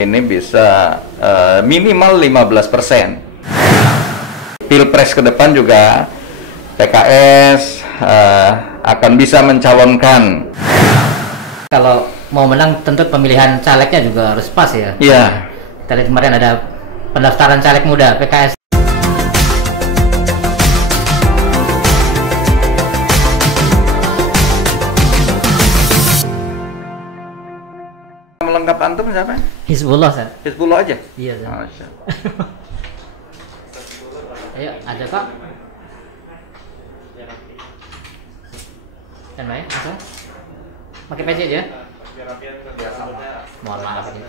Ini bisa minimal 15%. Pilpres ke depan juga PKS akan bisa mencalonkan. Kalau mau menang tentu pemilihan calegnya juga harus pas ya. Iya. Kita lihat kemarin ada pendaftaran caleg muda PKS. Melengkap antum siapa? Hizbullah, Sir. Hizbullah aja? Iya, Sir. Masya. Ayo, ada Pak. Kan baik, langsung. Pakai peci aja. Mohon maaf ini.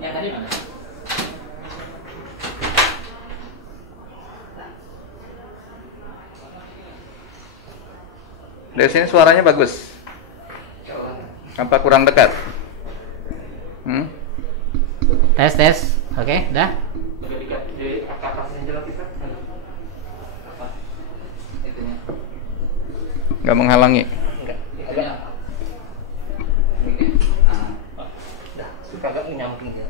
Yang tadi mana? Dari sini suaranya bagus. Apa kurang dekat? Tes. Oke, udah. Nggak menghalangi? Enggak. Itunya. Udah, kagak nyambung ya.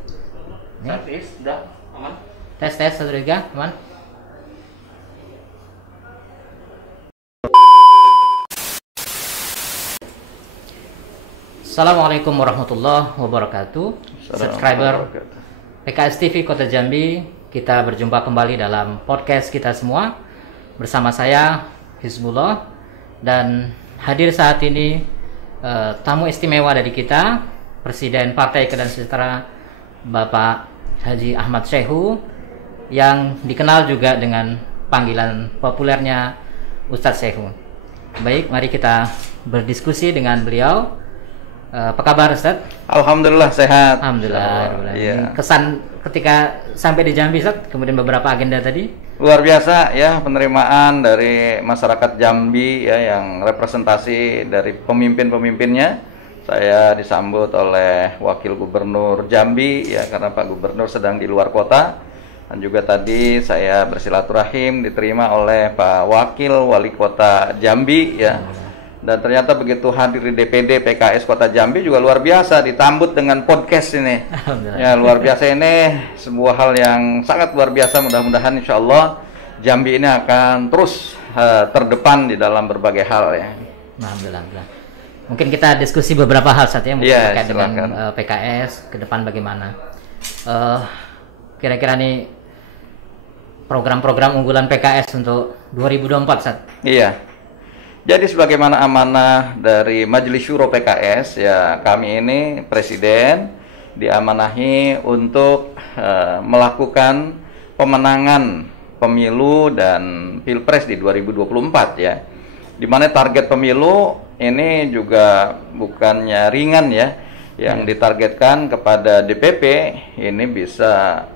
Servis, udah aman. Tes 1 2 3, aman. Assalamualaikum warahmatullahi wabarakatuh. Subscriber PKS TV Kota Jambi, kita berjumpa kembali dalam podcast kita semua bersama saya Hizbullah, dan hadir saat ini tamu istimewa dari kita, Presiden Partai Keadilan Sejahtera Bapak Haji Ahmad Syekhu, yang dikenal juga dengan panggilan populernya Ustadz Syekhu. Baik, mari kita berdiskusi dengan beliau. Apa kabar, Ustaz? Alhamdulillah sehat. Alhamdulillah. Iya. Kesan ketika sampai di Jambi, Ustaz, kemudian beberapa agenda tadi? Luar biasa ya, penerimaan dari masyarakat Jambi ya, yang representasi dari pemimpin-pemimpinnya. Saya disambut oleh Wakil Gubernur Jambi ya, karena Pak Gubernur sedang di luar kota. Dan juga tadi saya bersilaturahim diterima oleh Pak Wakil Wali Kota Jambi ya. Dan ternyata begitu hadir di DPD PKS Kota Jambi juga luar biasa, ditambut dengan podcast ini. Ya, luar biasa, ini sebuah hal yang sangat luar biasa. Mudah-mudahan insya Allah Jambi ini akan terus terdepan di dalam berbagai hal ya. Alhamdulillah. Mungkin kita diskusi beberapa hal saat ya, mungkin terkait dengan PKS ke depan bagaimana. Kira-kira nih program-program unggulan PKS untuk 2024 saat. Iya. Jadi sebagaimana amanah dari Majelis Syuro PKS ya, kami ini Presiden diamanahi untuk melakukan pemenangan pemilu dan Pilpres di 2024 ya. Di mana target pemilu ini juga bukannya ringan ya. Yang ditargetkan kepada DPP ini bisa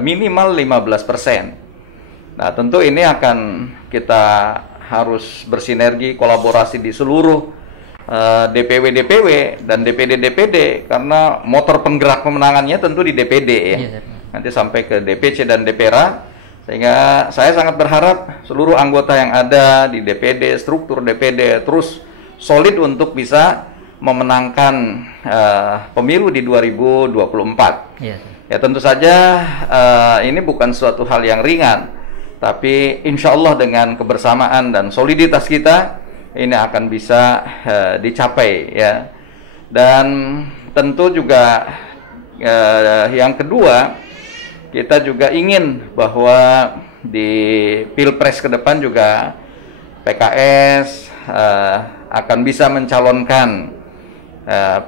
minimal 15%. Nah, tentu ini akan kita harus bersinergi, kolaborasi di seluruh DPW dan DPD karena motor penggerak pemenangannya tentu di DPD ya. Nanti sampai ke DPC dan DPRA, sehingga saya sangat berharap seluruh anggota yang ada di DPD, struktur DPD terus solid untuk bisa memenangkan pemilu di 2024. Ya, tentu saja ini bukan suatu hal yang ringan, tapi insya Allah dengan kebersamaan dan soliditas kita ini akan bisa dicapai ya. Dan tentu juga yang kedua, kita juga ingin bahwa di Pilpres ke depan juga PKS akan bisa mencalonkan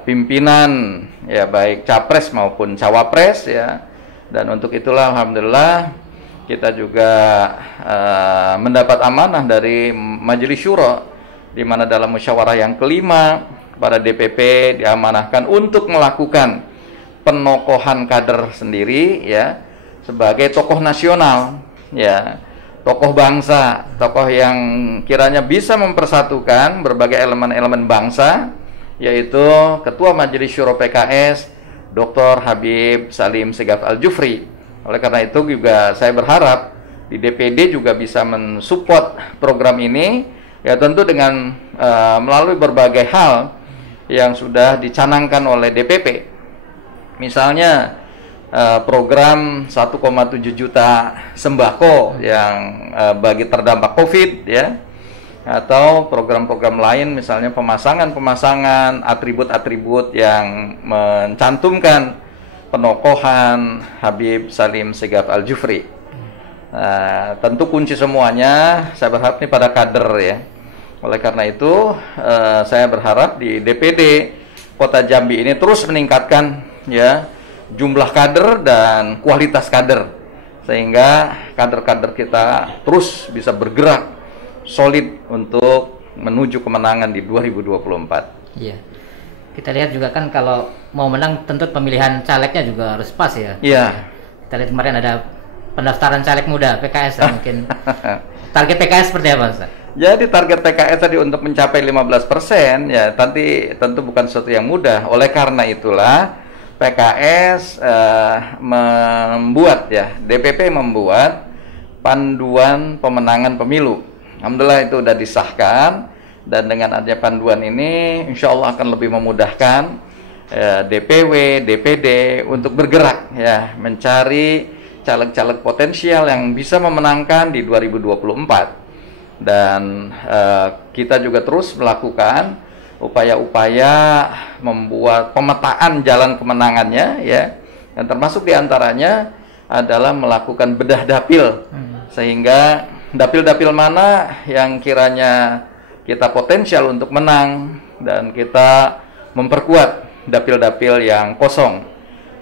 pimpinan ya, baik capres maupun cawapres ya. Dan untuk itulah alhamdulillah kita juga mendapat amanah dari Majelis Syuro, di mana dalam musyawarah yang kelima kepada DPP diamanahkan untuk melakukan penokohan kader sendiri ya, sebagai tokoh nasional ya, tokoh bangsa, tokoh yang kiranya bisa mempersatukan berbagai elemen-elemen bangsa, yaitu Ketua Majelis Syuro PKS Dr. Habib Salim Segaf Al-Jufri. Oleh karena itu juga saya berharap di DPD juga bisa mensupport program ini ya, tentu dengan melalui berbagai hal yang sudah dicanangkan oleh DPP Misalnya program 1,7 juta sembako yang bagi terdampak COVID ya, atau program-program lain misalnya pemasangan atribut-atribut yang mencantumkan penokohan Habib Salim Segaf Al-Jufri. Tentu kunci semuanya saya berharap ini pada kader ya. Oleh karena itu saya berharap di DPD Kota Jambi ini terus meningkatkan ya jumlah kader dan kualitas kader, sehingga kader-kader kita terus bisa bergerak solid untuk menuju kemenangan di 2024. Iya. Kita lihat juga kan kalau mau menang tentu pemilihan calegnya juga harus pas ya. Iya. Kita lihat kemarin ada pendaftaran caleg muda PKS ya, mungkin. Target PKS seperti apa, Ustaz? Jadi target PKS tadi untuk mencapai 15% ya, tentu bukan sesuatu yang mudah. Oleh karena itulah PKS membuat ya, DPP membuat panduan pemenangan pemilu. Alhamdulillah itu sudah disahkan, dan dengan adanya panduan ini insya Allah akan lebih memudahkan DPW, DPD untuk bergerak ya, mencari caleg-caleg potensial yang bisa memenangkan di 2024. Dan kita juga terus melakukan upaya-upaya membuat pemetaan jalan kemenangannya ya, yang termasuk diantaranya adalah melakukan bedah dapil, sehingga dapil-dapil mana yang kiranya kita potensial untuk menang, dan kita memperkuat dapil-dapil yang kosong.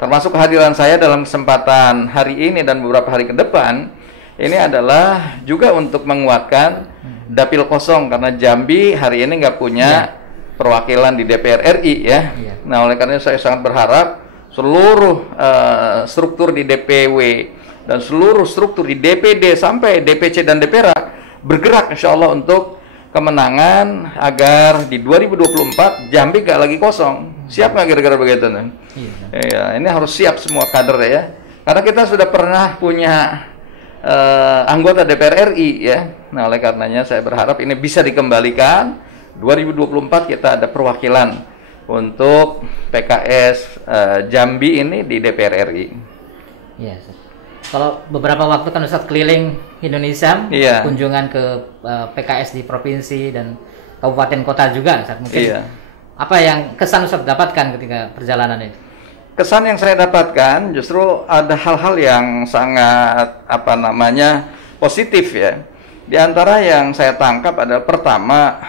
Termasuk kehadiran saya dalam kesempatan hari ini dan beberapa hari ke depan ini adalah juga untuk menguatkan dapil kosong, karena Jambi hari ini nggak punya perwakilan di DPR RI ya. Nah, oleh karena itu saya sangat berharap seluruh struktur di DPW dan seluruh struktur di DPD sampai DPC dan DPRA bergerak insya Allah untuk kemenangan, agar di 2024 Jambi gak lagi kosong. Siap nggak kira-kira begitu? Ya, ini harus siap semua kader ya, karena kita sudah pernah punya anggota DPR RI ya. Nah, oleh karenanya saya berharap ini bisa dikembalikan. 2024 kita ada perwakilan untuk PKS Jambi ini di DPR RI. Iya. Kalau beberapa waktu kan Ustadz keliling Indonesia, kunjungan ke PKS di provinsi dan kabupaten kota juga, Ustadz. Mungkin apa yang kesan Ustadz dapatkan ketika perjalanan itu? Kesan yang saya dapatkan justru ada hal-hal yang sangat positif ya. Di antara yang saya tangkap adalah pertama,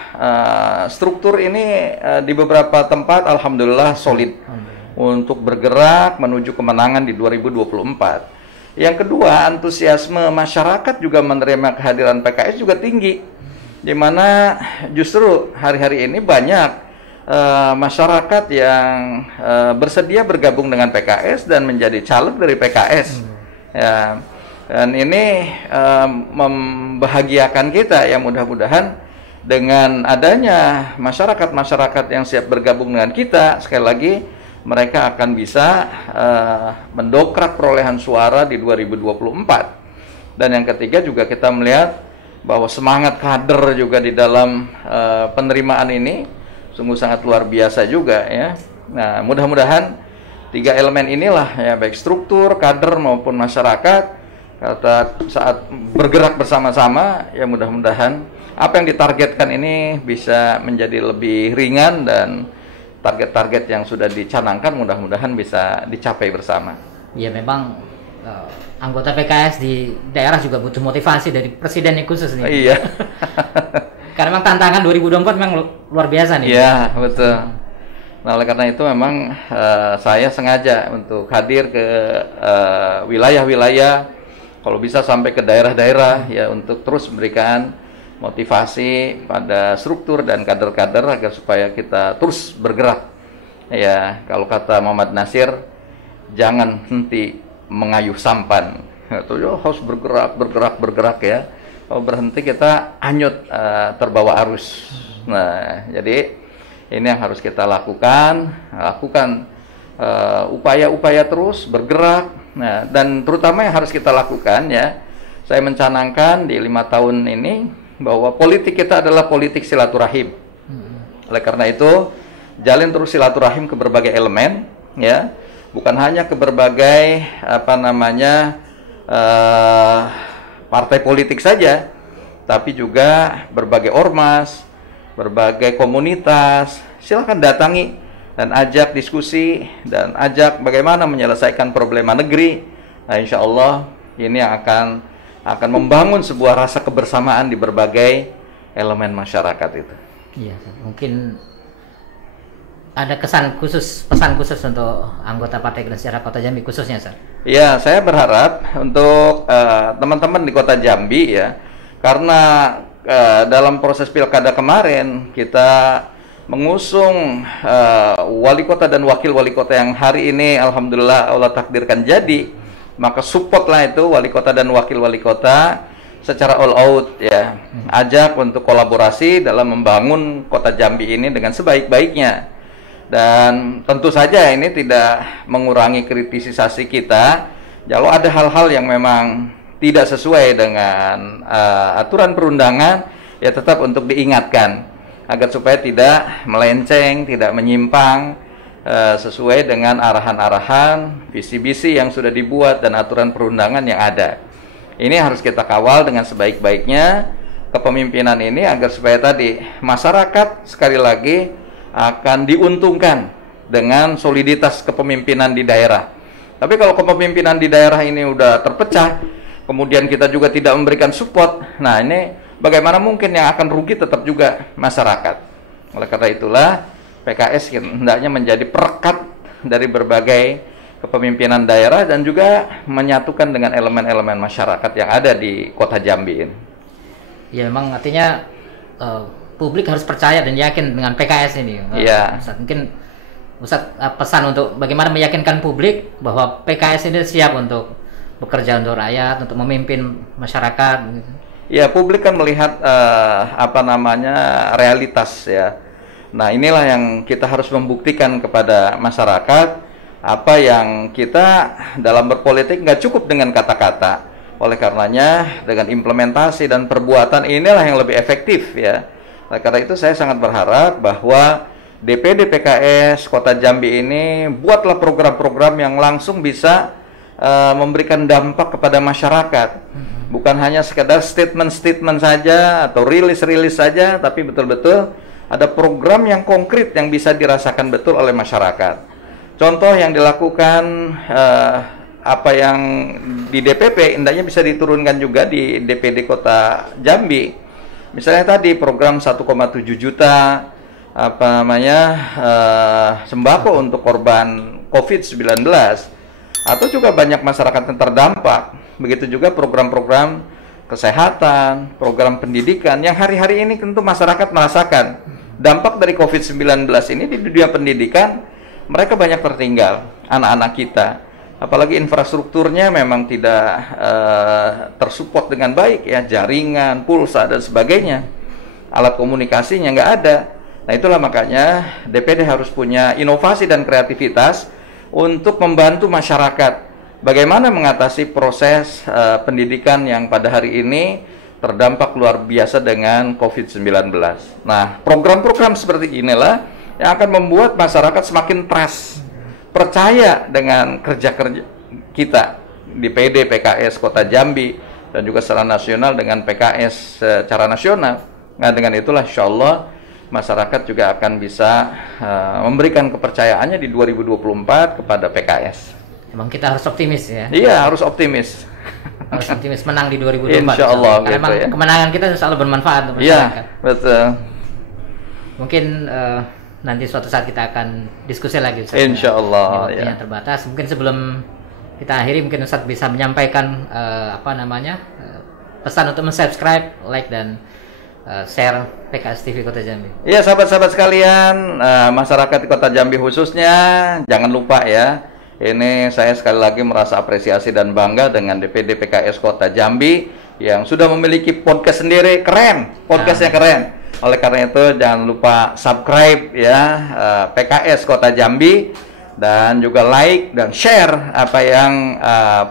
struktur ini di beberapa tempat alhamdulillah solid untuk bergerak menuju kemenangan di 2024. Yang kedua, antusiasme masyarakat juga menerima kehadiran PKS juga tinggi, di mana justru hari-hari ini banyak masyarakat yang bersedia bergabung dengan PKS dan menjadi caleg dari PKS. Ya. Dan ini membahagiakan kita ya, mudah-mudahan dengan adanya masyarakat-masyarakat yang siap bergabung dengan kita, sekali lagi mereka akan bisa mendongkrak perolehan suara di 2024. Dan yang ketiga juga kita melihat bahwa semangat kader juga di dalam penerimaan ini sungguh sangat luar biasa juga ya. Nah, mudah-mudahan tiga elemen inilah ya, baik struktur, kader maupun masyarakat, saat bergerak bersama-sama ya, mudah-mudahan apa yang ditargetkan ini bisa menjadi lebih ringan, dan target-target yang sudah dicanangkan mudah-mudahan bisa dicapai bersama. Ya, memang anggota PKS di daerah juga butuh motivasi dari presiden yang khusus nih. Iya. Karena memang tantangan 2024 memang luar biasa nih. Iya, betul. Nah, oleh karena itu memang saya sengaja untuk hadir ke wilayah-wilayah, kalau bisa sampai ke daerah-daerah ya, untuk terus memberikan motivasi pada struktur dan kader-kader agar supaya kita terus bergerak. Ya, kalau kata Muhammad Nasir, jangan henti mengayuh sampan. Itu harus bergerak ya. Kalau berhenti kita hanyut terbawa arus. Nah, jadi ini yang harus kita lakukan upaya-upaya terus bergerak. Nah, dan terutama yang harus kita lakukan ya, saya mencanangkan di 5 tahun ini bahwa politik kita adalah politik silaturahim. Oleh karena itu, jalin terus silaturahim ke berbagai elemen ya, bukan hanya ke berbagai partai politik saja, tapi juga berbagai ormas, berbagai komunitas. Silakan datangi dan ajak diskusi dan ajak bagaimana menyelesaikan problema negeri. Nah, insya Allah ini yang akan membangun sebuah rasa kebersamaan di berbagai elemen masyarakat itu. Iya, mungkin ada pesan khusus untuk anggota Partai Keadilan Sejahtera Kota Jambi khususnya, Sir? Ya, saya berharap untuk teman-teman di Kota Jambi ya, karena dalam proses pilkada kemarin kita mengusung wali kota dan wakil wali kota yang hari ini alhamdulillah Allah takdirkan jadi, maka supportlah itu wali kota dan wakil wali kota secara all out ya, ajak untuk kolaborasi dalam membangun Kota Jambi ini dengan sebaik-baiknya. Dan tentu saja ini tidak mengurangi kritisisasi kita. Kalau ada hal-hal yang memang tidak sesuai dengan aturan perundangan, ya tetap untuk diingatkan agar supaya tidak melenceng, tidak menyimpang, sesuai dengan arahan-arahan, visi-visi yang sudah dibuat dan aturan perundangan yang ada. Ini harus kita kawal dengan sebaik-baiknya kepemimpinan ini agar supaya tadi masyarakat sekali lagi akan diuntungkan dengan soliditas kepemimpinan di daerah. Tapi kalau kepemimpinan di daerah ini udah terpecah, kemudian kita juga tidak memberikan support, nah ini bagaimana mungkin yang akan rugi tetap juga masyarakat. Oleh karena itulah PKS hendaknya menjadi perekat dari berbagai kepemimpinan daerah dan juga menyatukan dengan elemen-elemen masyarakat yang ada di Kota Jambi ini. Ya, memang artinya publik harus percaya dan yakin dengan PKS ini. Iya. Mungkin Ustaz pesan untuk bagaimana meyakinkan publik bahwa PKS ini siap untuk bekerja untuk rakyat, untuk memimpin masyarakat. Ya, publik kan melihat realitas ya. Nah, inilah yang kita harus membuktikan kepada masyarakat apa yang kita dalam berpolitik nggak cukup dengan kata-kata. Oleh karenanya dengan implementasi dan perbuatan inilah yang lebih efektif ya. Nah, karena itu saya sangat berharap bahwa DPD PKS Kota Jambi ini buatlah program-program yang langsung bisa memberikan dampak kepada masyarakat. Bukan hanya sekedar statement-statement saja atau rilis-rilis saja, tapi betul-betul ada program yang konkret yang bisa dirasakan betul oleh masyarakat. Contoh yang dilakukan apa yang di DPP hendaknya bisa diturunkan juga di DPD Kota Jambi. Misalnya tadi program 1,7 juta sembako untuk korban COVID-19 atau juga banyak masyarakat yang terdampak. Begitu juga program-program kesehatan, program pendidikan yang hari-hari ini tentu masyarakat merasakan dampak dari COVID-19 ini di dunia pendidikan. Mereka banyak tertinggal, anak-anak kita. Apalagi infrastrukturnya memang tidak tersupport dengan baik ya, jaringan, pulsa dan sebagainya, alat komunikasinya nggak ada. Nah, itulah makanya DPD harus punya inovasi dan kreativitas untuk membantu masyarakat bagaimana mengatasi proses pendidikan yang pada hari ini terdampak luar biasa dengan COVID-19. Nah, program-program seperti inilah yang akan membuat masyarakat semakin trust, percaya dengan kerja-kerja kita di PD PKS Kota Jambi dan juga secara nasional dengan PKS secara nasional. Nah, dengan itulah insya Allah masyarakat juga akan bisa memberikan kepercayaannya di 2024 kepada PKS. Emang kita harus optimis ya? Iya, harus optimis. Harus optimis menang di 2024. Insya Allah. Karena gitu, emang ya. Kemenangan kita selalu bermanfaat untuk masyarakat. Iya, betul. Mungkin nanti suatu saat kita akan diskusi lagi Ustaz. Insya Allah. Waktunya terbatas. Mungkin sebelum kita akhiri mungkin Ustaz bisa menyampaikan pesan untuk subscribe, like dan share PKS TV Kota Jambi. Iya, sahabat-sahabat sekalian, masyarakat Kota Jambi khususnya jangan lupa ya. Ini saya sekali lagi merasa apresiasi dan bangga dengan DPD PKS Kota Jambi yang sudah memiliki podcast sendiri, keren, podcastnya keren. Oleh karena itu jangan lupa subscribe ya PKS Kota Jambi dan juga like dan share apa yang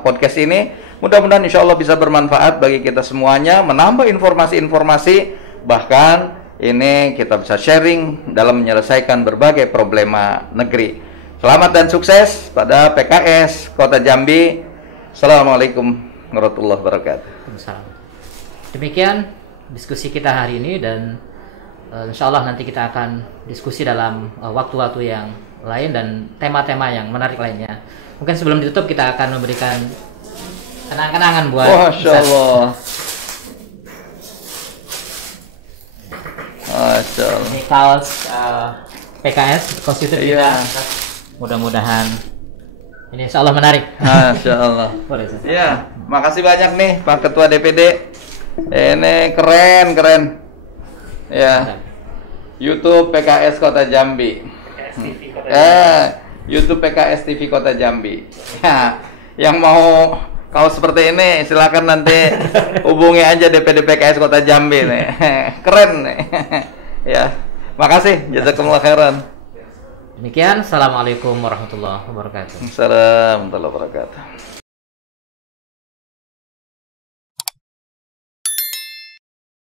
podcast ini. Mudah-mudahan insya Allah bisa bermanfaat bagi kita semuanya, menambah informasi-informasi, bahkan ini kita bisa sharing dalam menyelesaikan berbagai problema negeri. Selamat dan sukses pada PKS Kota Jambi. Assalamualaikum warahmatullahi wabarakatuh. Demikian diskusi kita hari ini, dan insya Allah nanti kita akan diskusi dalam waktu-waktu yang lain dan tema-tema yang menarik lainnya. Mungkin sebelum ditutup kita akan memberikan kenang-kenangan buat Masya Allah. Masya Allah. Ini kaos PKS konstitusi kita. Mudah-mudahan ini insya Allah menarik. Masya Allah. Iya, makasih banyak nih Pak Ketua DPD. Ini keren. Ya, YouTube PKS Kota Jambi. YouTube PKS TV Kota Jambi. Ya, yang mau kaos seperti ini silakan nanti hubungi aja DPD PKS Kota Jambi nih. Keren nih. Ya, makasih. Jazakumullah khairan. Demikian, assalamualaikum warahmatullahi wabarakatuh. Assalamualaikum warahmatullahi wabarakatuh.